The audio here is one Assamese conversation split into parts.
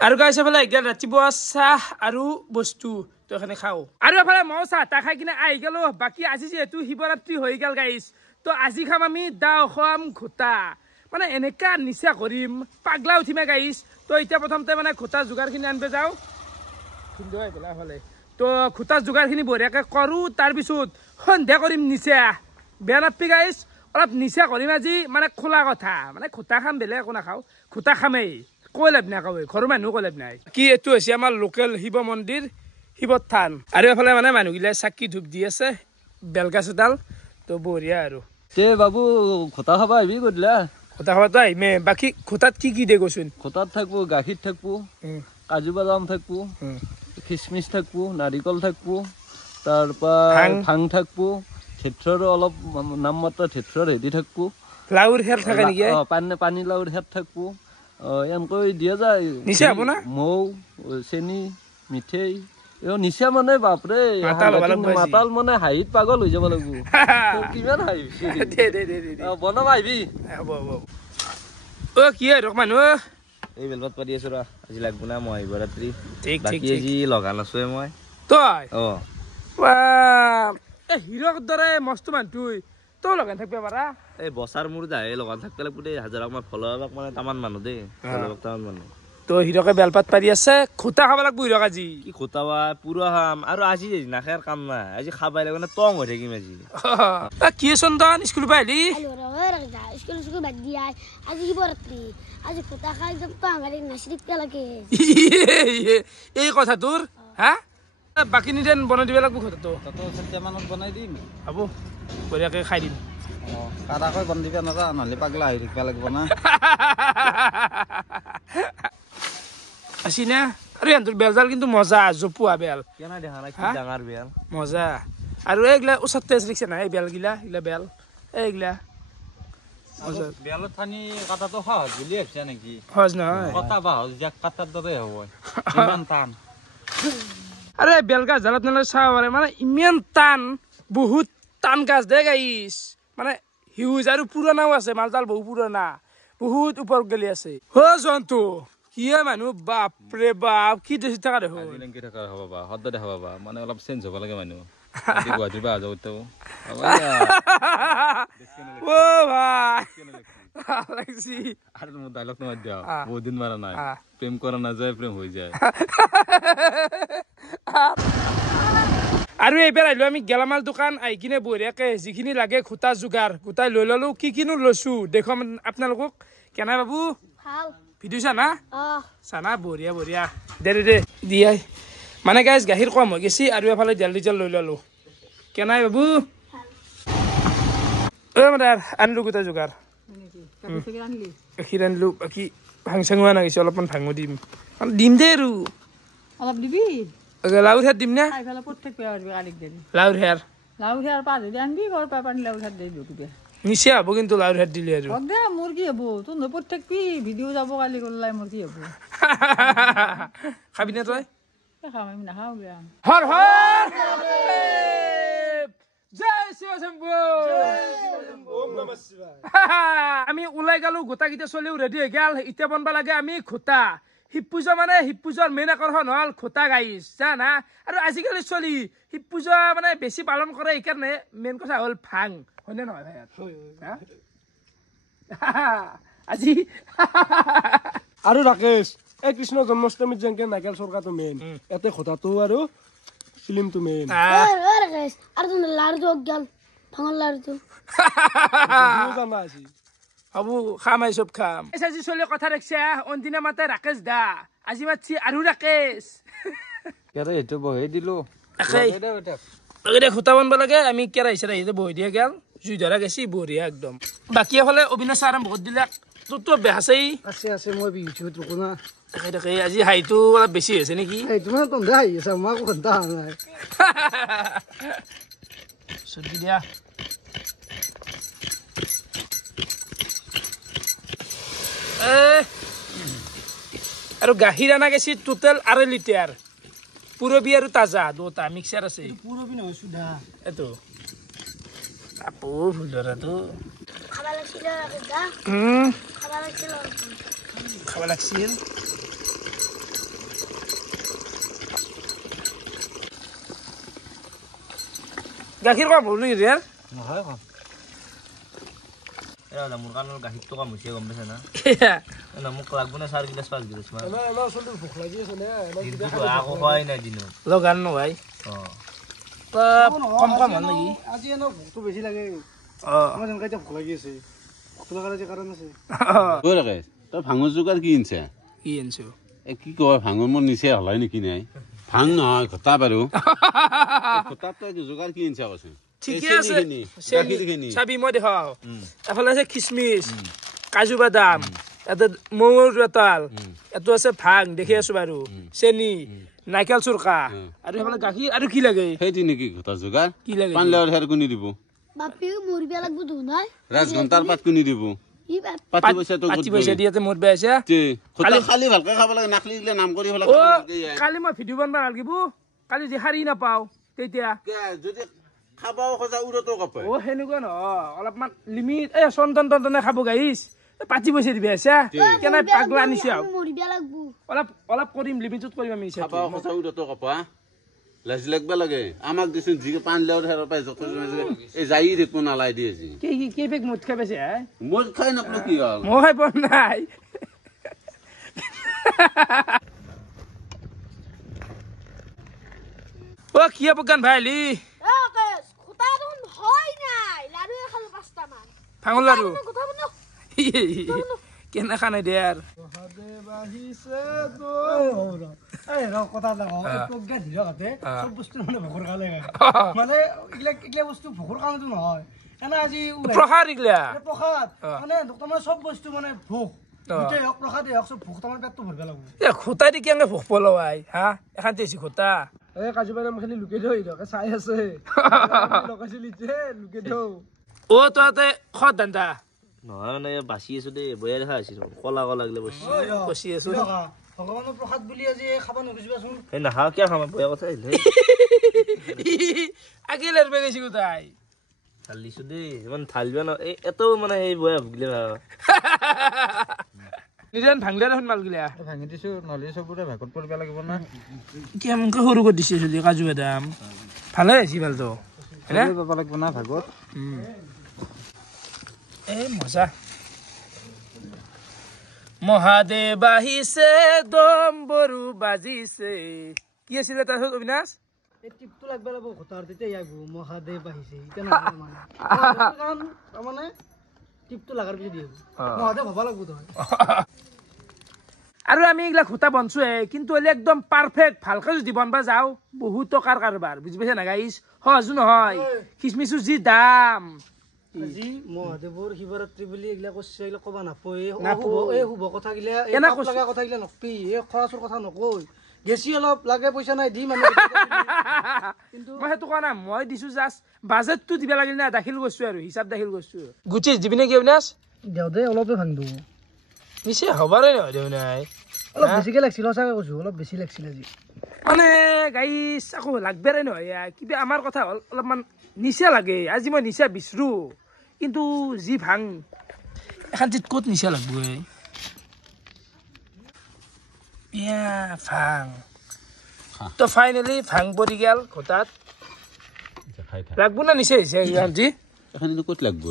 আৰু গাইছ এফালে একদম ৰাতিপুৱা চাহ আৰু বস্তু তো এখানে খাওঁ আৰু এফালে মই চাহ তা খাই কিনে আহি গেলো বাকী আজি যেহেতু শিৱৰাত্ৰি হৈ গেল গাইছ তো আজি খাম আমি দাও খাম ঘোটা মানে এনেকা নিচা কৰিম পাগলা উঠিমে গাইছ তো এতিয়া প্ৰথমতে মানে ঘোটা যোগাৰখিনি আনবে যাওঁ কিন্তু এইফালে এফালে তো ঘোটা যোগাৰখিনি বঢ়িয়াকৈ কৰোঁ তাৰপিছত সন্ধিয়া কৰিম নিচা বেয়া নাপাবি গাইছ অলপ নিচা কৰিম আজি মানে খোলা কথা মানে ঘোটা খাম বেলেগ একো নাখাওঁ ঘোটা খামেই কৈ লাভ নাই কয় ঘৰৰ মানুহ কৈ লাভ নাই কি এইটো হৈছে আমাৰ লোকেল শিৱ মন্দিৰ শিৱৰ থান আৰু এফালে মানে মানুহগিলাই চাকি ধূপ দি আছে বেলগাছ এডাল তো বঢ়িয়া আৰু তে বাবু ঘোটা খাবা আহিবি গধূলা ঘোটা খাবাতো আহিমে বাকী ঘোটাত কি কি দে কৈছোন ঘোটাত থাকবো গাখীৰ থাকবো কাজু বাদাম থাকবো খিচমিচ থাকবো নাৰিকল থাকবো তাৰপৰা ভাং থাকবো থেথৰৰ অলপ নাম মাত্ৰ থেথৰ হেৰি থাকবো লাউৰ হেৰ থাকে নেকি পানী লাউৰ হেৰ থাকবো এনেকৈ দিয়া যায় নিচা হ'ব না মৌ চেনি মিঠেই নিচা মানে বাপৰে মাতাল মানে হাঁহিত পাগল হৈ যাব লাগিব কিমান হাঁহিবি বনাব আহিবি কি আৰু মানুহ এই বেলপাত পাতি আছো ৰা আজি লাগব না মই শিৱৰাত্ৰি বাকী আজি লগা নাছোৱে মই তই হিৰক দৰে মস্ত মানুহটো তই লগান থাকিব পাৰা এই বছৰ মোৰ যাই লগান থাকিব লাগিব দেই হাজাৰক মই ফল'বাক মানে তামান মানুহ দেই তামান মানুহ তো হিৰকে বেলপাত পাৰি আছে খুটা খাব লাগব হিৰক আজি কি খুটাবা পুৰা খাম আৰু আজি নাখাৰ কাম নাই আজি খাবাই লাগিব না টং হৈ থাকিম আজি কি চন্দন স্কুল পৰা আহিলি স্কুল বাদ দিয়া আজি শিৱৰাত্ৰি আজি খুটা খাই একদম টং হৈ নাচিব লাগে এই কথা তোৰ হা বাকী নিদেন বনাই দিব লাগব খুটাটো মানত বনাই দিম হ'ব বঢ়িয়াকৈ খাই দিম কাৰাকৈ বনাই দিবা নাজা নহ'লে পাগলা হৈ থাকিব লাগিব না আছি না আৰু এন্তৰ বেলজাল কিন্তু মজা জপুৱা বেল কেনা দেখা নাই কি ডাঙৰ বেল মজা আৰু এইগিলা ওচৰত তেজ লিখছে না এই বেলগিলা এইগিলা বেল এইগিলা বেলত থানি কাটাটো সহজ বুলি ভাবছা নেকি সহজ নহয় কটা বাহজ যাক কাটাৰ দৰে হ'ব ইমান টান আৰে বেলগাছ জালত নালে চাব পাৰে মানে ইমান টান বহুত টান গাছ দে গাইছ মানে হিউজ আৰু পুৰণাও আছে মালডাল বহু পুৰণা বহুত ওপৰত গেলি আছে হ জন্তু কি মানুহ বাপৰে বাপ কি দেখি থকা দেখো আজিলেংকি থকা হ'ব বা হদ্দ দেখা পাবা মানে অলপ চেঞ্জ হ'ব লাগে মানুহ গুৱাহাটীৰ পৰা যাওঁতে ও ভাই লাগছি আৰু মোৰ ডাইলগ নহয় দিয়া বহুত দিন মাৰা নাই প্ৰেম কৰা নাযায় প্ৰেম হৈ যায় আৰু এইবাৰ আহিলো আমি গেলামাল দোকান আহি কিনে বঢ়িয়াকে যিখিনি লাগে খুটা যোগাৰ গোটাই লৈ ললো কি কিনো লৈছো দেখুৱাম আপোনালোকক কেনে বাবু ভিডিঅ' চানা চানা বঢ়িয়া বঢ়িয়া দে দে দিয়াই মানে গাইজ গাখীৰ কম হৈ গৈছে আৰু এফালে জেল ডিজেল লৈ ললো কেনাই বাবু মাদাৰ আনিলো গোটা যোগাৰ গাখীৰ আনিলো বাকী ভাং চাঙো আনা গৈছে অলপমান ভাঙো দিম দিম দে আৰু অলপ দিবি লাউৰ হেৰ দিম না লাউৰ হেৰ আনবি ঘৰ পৰা পানী লাউৰ হাত দিবি নিচা হ'ব কিন্তু লাউৰ হেৰ দিলে আৰু দে মোৰ কি হ'ব তোৰ নপত থাকবি ভিডিঅ' যাব কালি গলাই মোৰ কি হ'ব খাবি নে তই খাম আমি নাখাওঁ বেয়া হৰ হৰ জয় শিৱ শম্ভু আমি ওলাই গেলো গোটা গীতা চলিও ৰেডি হৈ গেল এতিয়া বনবা লাগে আমি ঘোটা শিৱ পূজা মানে শিৱ পূজাৰ মেইন আকৰ্ষণ হ'ল ঘোটা গাইছ জানা আৰু আজিকালি চলি শিৱ পূজা মানে বেছি পালন কৰে এইকাৰণে মেইন কথা হ'ল ভাং হয়নে নহয় ভাই আজি আৰু ৰাকেশ এই কৃষ্ণ জন্মাষ্টমীত যেনেকে নাইকেল চৰকাৰটো মেইন ইয়াতে ঘোটাটো আৰু ফিল্মটো মেইন আৰু লাড়ু গেল ভাঙৰ লাড়ুটো জানা আছে আবু খাম আই সব খাম আজি চলি কথা ৰাখছে অন্দিনা মাতে ৰাকেশ দা আজি মাতছি আৰু ৰাকেশ কেৰে এইটো বহে দিলো দে খুটা বনব লাগে আমি কেৰা হিচাৰে বহি দিয়া গেল জুই ধৰা গেছি বঢ়িয়া একদম বাকী এফালে অবিনাশ আৰাম বহুত দিলে তোৰতো বেহাছেই আছে মই বিহুটো তোকো না তাকে আজি হাইটো অলপ বেছি হৈছে নেকি এইটো মানে তন্দে আহি আছে মই একো ঘণ্টা অহা নাই চুটি দিয়া আৰু গাখীৰ আনা গেছি টোটেল 2.5 লিটাৰ পুৰবী আৰু তাজা দুটা মিক্সাৰ আছে পুৰবি নহয় সুধা এইটো আপো ফুলৰাটো খাবা লাগিছিল খাব লাগিছিল গাখীৰ কম হ'ল নেকি ৰে নহয় কম মোৰ কাৰণে গাখীৰটো কম হৈছে গম পাইছে না মোক লাগব না 4 গিলাচ 5 গিলাচ মান ভোক লাগি আছে নে আকৌ খোৱাই নাই দিনত লগান নহয় কম কম হ'ল নেকি আজি এনে ভোকটো বেছি লাগে আমাৰ যেনেকৈ এতিয়া ভোক লাগি আছে ভোক লগাৰ যে কাৰণ আছে তই ভাঙৰ যোগাৰ কি আনিছে কি আনিছো কি কয় ভাঙৰ মোৰ নিচে হলাই নেকি নাই ভাং নহয় ঘটা বাৰু ঘটাত তই যোগাৰ কি আনিছে কৈছে ঠিকে আছে চাবি মই দেখাও এফালে আছে খিচমিচ কাজু বাদাম এটা মৌৰ ৰতাল এটো আছে ভাং দেখি আছো বাৰু চেনি নাইকেল চুৰকা আৰু এফালে গাখীৰ আৰু কি লাগে সেইটো নেকি ঘটা যোগাৰ কি লাগে পান লেৱাৰ হেৰ কোনি দিব বাপি মৰিব লাগব তো নাই ৰাজঘণ্টাৰ পাত কোনি দিব ই বাপ পাতি পইচা তো পাতি পইচা দিয়াতে মোৰ বেছে খালি ভালকে খাব লাগে নাখলি দিলে নাম কৰি অ কালি মই ভিডিঅ' বনাব লাগিব কালি যে হাৰি নাপাও তেতিয়া যদি খাবাও খোজা উৰতো কাপে অ হেনেকুৱা নহয় অলপমান লিমিট চন্দন তন্দনে খাব গাইছ পাতি পইচা দিবি আছে কেনে পাগলা আনিছে মৰিব লাগব অলপ অলপ কৰিম লিমিটত কৰিম আমি খাবাও খোজা উৰতো কাপা লাজ লাগবা লাগে আমাক দিছোন যি পান লেৱাৰ হেৰ পাই যত এই যাই দেখো নালাই দিয়ে যি কি বেগ মুঠ খাই পাইছে মোৰ খাই নাপলো কি হ'ল মই খাই পোৱা নাই ও কি বগান ভাইলি কেস খুতা দেখোন হয় নাই লাড়ু খাল 5টা মান ভাঙল লাড়ু কথা বনো কেনে খানাই দে আর কথা চব বস্তু মানে ভোকৰ কাৰণে মানে এইগিলা বস্তু ভোকৰ কাৰণেতো নহয় এনে আজি প্ৰসাদ এগলা প্ৰসাদ মানে তোমাৰ চব বস্তু মানে ভোক গোটেই হওক প্ৰসাদে হওক চব ভোক তোমাৰ পেটটো ভৰিব লাগিব খোতা দি কেনে ভোক পলাই হা এখন তেছি খোতা এই কাজু বাদাম খালি লুকে থৈ চাই আছে লগাইছিলি যে লুকে থৌ ও তহঁতে খত দান্দা নহয় মানে বাচি আছো দেই বয়া দেখা আছিস কলা কলা গলে বসি কচি আছো ভগৱানৰ প্ৰসাদ বুলি আজি খাব নুখুজিবাচোন এই নাহা কিয় খাম বয়া কথা আহিলে আগিলের বেগেছি কোথায় থালিছো দেই ইমান থালিবা ন এত মানে এই বয়া ভুগলে ভাবা নিজান ভাঙলে দেখোন মালগিলা ভাঙি দিছো নহলে চবৰে ভাগত পৰিব লাগিব না কেমকে সৰু কৰি দিছে চলি কাজু বাদাম ভালে হৈছে ভালতো হয়নে পাব লাগিব না ভাগত এই মজা মহাদেৱ আহিছে দম্বৰু বাজিছে কি আছিলে তাৰপিছত অবিনাশ এই টিপটো লাগব লাগিব ঘটাৰ তেতিয়া ইয়াক মহাদেৱ আহিছে এতিয়া নহয় মানে টিপটো লাগাৰ পিছত দিব মহাদেৱ হ'ব লাগিব তো আৰু আমি এইগিলা ঘোটা বনছোৱে কিন্তু হলে একদম পাৰফেক্ট ভালকে যদি বনবা যাওঁ বহুত টকাৰ কাৰবাৰ বুজি পাইছা না গাইছ সহজো নহয় খিচমিচৰ যি দাম আজি মহাদেৱৰ শিৱৰাত্ৰি বুলি এইগিলা কৈছে এইগিলা ক'বা নাপয় এই শুভ কথাগিলা লগা কথাগিলা নকবি এই খৰচৰ কথা নকয় গেছি অলপ লাগে পইচা নাই দিম আমি কিন্তু মই সেইটো কোৱা নাই মই দিছো জাষ্ট বাজেটটো দিবা লাগিল না দাখিল কৰিছো আৰু হিচাপ দাখিল কৰিছো গুচি দিবি নেকি অবিনাশ দেও দে অলপে ভাঙ দিওঁ নিচে হবাৰে নহয় দেউ নাই অলপ বেছিকে লাগিছিল সঁচাকে কৈছো অলপ বেছি লাগিছিল আজি মানে গাইছ আকৌ লাগবেৰে নহয় কিবা আমাৰ কথা হ'ল অলপমান নিচা লাগে আজি মই নিচা বিচাৰো কিন্তু যি ভাং এখানটিত ক'ত নিচা লাগব ভাং তো ফাইনেলি ভাং পৰি গেল ঘোটাত লাগব না নিচা হৈছে এখানটি এখানে ক'ত লাগব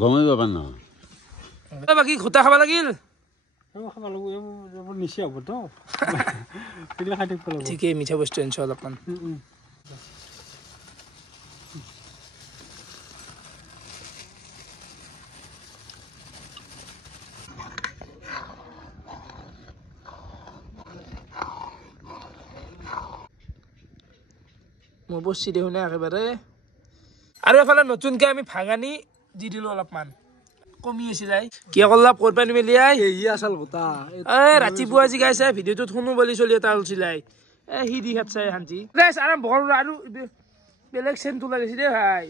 গমে পাবা নহয় বাকী ঘোটা খাব লাগিল খাব লাগিব নিচা হ'ব তো খাই থাকিব লাগিব ঠিকেই মিঠা বস্তু আনিছো অলপমান মই বসি দেখোন একেবাৰে আৰু এফালে নতুনকে আমি ভাঙানি দি দিলো অলপমান কমি আছিলে কি কলা ক'ত পানী মেলিয়াই এই আচল কথা ৰাতিপুৱা আজি গাইছে ভিডিঅ'টোত শুনো বুলি চলি এটা ওলছিলাই সি দি হাত চাই শান্তি গাইছ আৰাম বহল আৰু বেলেগ চেন তোলা গৈছে দেই ভাই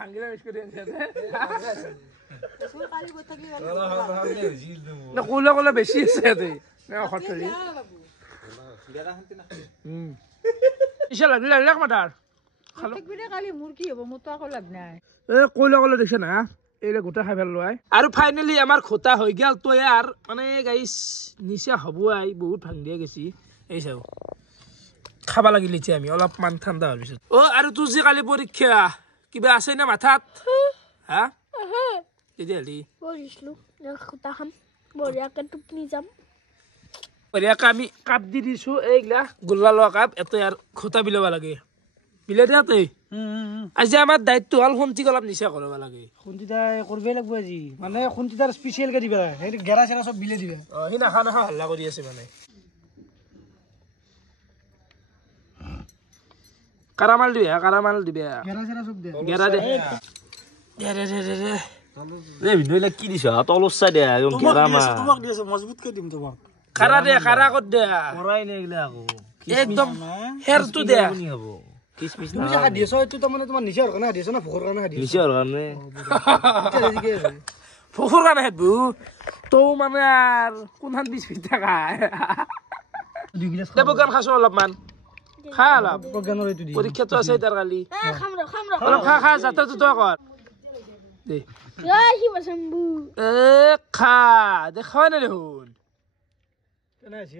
ভাঙিলে কলে কলে বেছি আছে কলে কলে দেখিছে না এইলে গোটা খাই ভাল লোৱাই আৰু ফাইনেলি আমাৰ খোটা হৈ গেল তো ইয়াৰ মানে গাইছ নিচা হবই বহুত ভাঙ দিয়া গেছি এই চাও খাবা লাগিল এতিয়া আমি অলপমান ঠাণ্ডা হোৱাৰ পিছত আৰু তোৰ যে কালি পৰীক্ষা কিবা আছে না মাথাত হা তেতিয়াহ'লে বঢ়িয়াকে আমি কাপ দি দিছো এইগিলা গোল্লা লোৱা কাপ এতে আৰু খোটা বিলাব লাগে বিলে দিয়া তই আজি আমাৰ দায়িত্ব হ'ল খুন্তিক অলপ নিচা কৰিব লাগে খুন্তিদাই কৰিবই লাগিব আজি মানে খুন্তিদাৰ স্পেচিয়েলকে দিবা সেই গেৰা চেৰা চব বিলে দিবা সি নাখা নাখা হাল্লা কৰি আছে মানে কাৰামাল দিবি কাৰামাল দিবি গেৰা চেৰা চব দে গেৰা দে দে কি দিছ তলত চাই দে তোমাক দি আছে মজবুতকে দিম তোমাক কাৰা দে কাৰা ক'ত দে কৰাই নাই এইগিলা আকৌ একদম হেৰটো দে হ'ব কিচমিচ তুমি যে হাত দিছ এইটো তাৰমানে তোমাৰ নিচা কাৰণে হাত দিছ না ভোকৰ কাৰণে হাত দিছ নিশ্চয় কাৰণে ভোকৰ কাৰণে হেতবু তৌ মানে আৰু কোনখান বিছ ফিট থাকা দেব গান খাইছো অলপমান খা অলপ প্ৰজ্ঞানৰ এইটো দি পৰীক্ষাটো আছে তাৰ কালি অলপ খা খা যাতে তো কৰ দে খা দেখাই নাই দেখোন কেনে আছে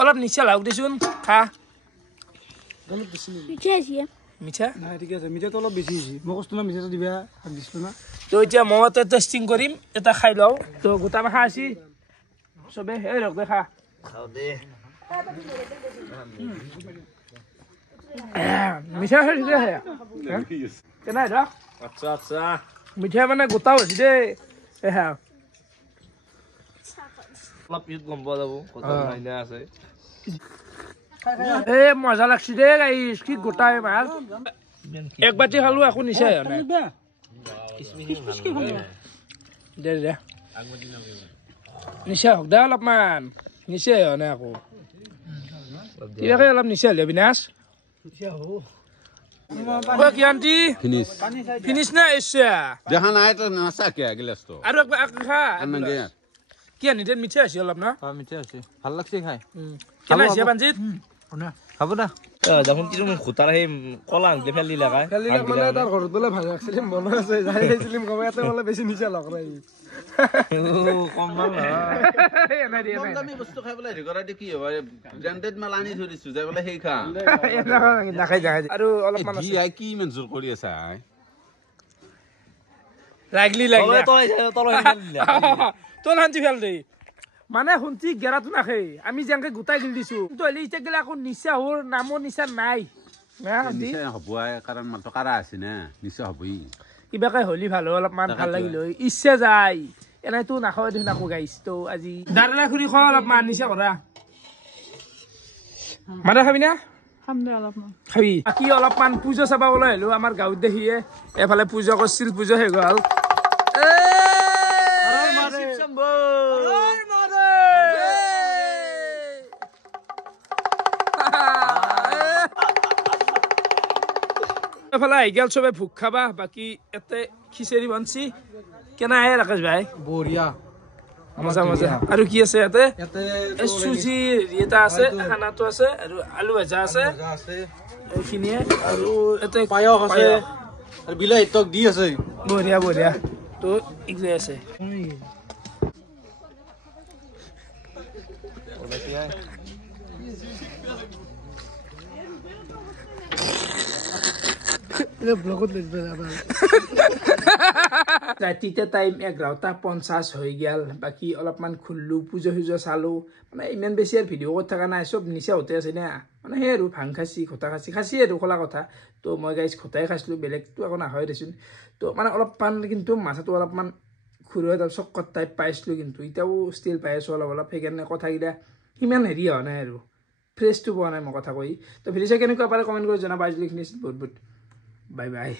অলপ নিচা লাগ দেচোন খা মিঠা নাই ঠিক আছে মিঠাটো অলপ বেছি হৈছে মই কৈছো না মিঠাটো দিবা হাত দিছিলো না তো এতিয়া মমতে টেষ্টিং কৰিম এটা খাই লওঁ তো গোটা মাখা আছি চবে এই ৰখ দে খা মিঠা হৈ ঠিকে আছে কেনাই ৰখ আচ্ছা আচ্ছা মিঠা মানে গোটা হৈছে দেই এহা অলপ পিছত গম পোৱা যাব কথা মাইনা আছে এ মজা লাগছি দেই গাইছ কি গোটাই মাল এক বাটি খালো একো নিচাই নাই দে দে নিচা হওক দে অলপমান নিচাই হোৱা নাই আকৌ কিবাকে অলপ নিচা হ'লে বিনাশ কিয়ান্তি ফিনিছ না এসা দেখা নাই তো নাচা কিয় গিলাচটো আৰু একবাৰ খা কি আনি দেন মিঠা আছে অলপ না মিঠা আছে ভাল লাগছে খাই কেনে আছে বাঞ্জিত খাব দা দেখোন কি তুমি খুটাৰ সেই কলা আনলে ফেলি লাগাই মানে তাৰ ঘৰত বোলে ভাঙা আছিল মনত আছে যাই আহিছিলিম গমে ইয়াতে বোলে বেছি নিচা লগাই কম ভাল কম দামী বস্তু খাই পেলাই ৰিকৰা দি কি হ'ব ব্ৰেণ্ডেড মাল আনি থৈ দিছো যাই পেলাই সেই খা নাখাই যায় আৰু অলপমান কি আই কি ইমান জোৰ কৰি আছে লাগলি তোৰ শান্তি ফেল দেই মানে শুনছি গেৰাটো নাখে আমি যেনেকে গোটাই গিল দিছো কিন্তু হলে এতিয়া গেলে আকৌ নিচা হোৰ নামৰ নিচা নাই হ'ব কাৰণ মাত্ৰ কাৰা আছে না নিচা হ'বই কিবাকে হলি ভাল হয় অলপমান ভাল লাগিল হয় ইচ্ছা যায় এনেইতো নাখাওঁ দেখোন আকৌ গাইছ তো আজি দাদা খুৰী খোৱা অলপমান নিচা কৰা মানে খাবি না খাবি বাকী অলপমান পূজা চাব ওলাই আহিলো আমাৰ গাঁৱত দেখিয়ে এফালে পূজা কৰিছিল পূজা শেষ হ'ল এফালে আহি গেল চবে ভোগ খাবা বাকী এতে খিচাৰি বনছি কেনে আহে ৰাকেশ ভাই বঢ়িয়া মজা মজা আৰু কি আছে ইয়াতে চুজি এটা আছে খানাটো আছে আৰু আলু ভাজা আছে এইখিনিয়ে আৰু এতে পায়স আছে আৰু বিলাহী টক দি আছে বঢ়িয়া বঢ়িয়া তো ইগলে আছে ৰাতিতে টাইম 11:50 হৈ গেল বাকী অলপমান খুললো পূজা চূজা চালো মানে ইমান বেছি আৰু ভিডিঅ' কৰি থকা নাই চব নিচা হতে আছে না মানে সেই আৰু ভাং খাচি খটা খাচি আৰু খোলা কথা তো মই গাইছ খটাই খাইছিলো বেলেগটো আকৌ নাখায় দেচোন তো মানে অলপমান কিন্তু মাথাটো অলপমান খুৰুৱা চক্কত টাইপ পাইছিলো কিন্তু এতিয়াও ষ্টিল পাই আছো অলপ অলপ সেইকাৰণে কথাকেইটা সিমান হেৰি হোৱা নাই আৰু ফ্ৰেছটো পোৱা নাই মই কথা কৈ তো ভিডিঅ' চাই কেনেকুৱা পাৰে কমেণ্ট কৰি জনাবা আজিলৈকে বহুত বহুত বাই বাই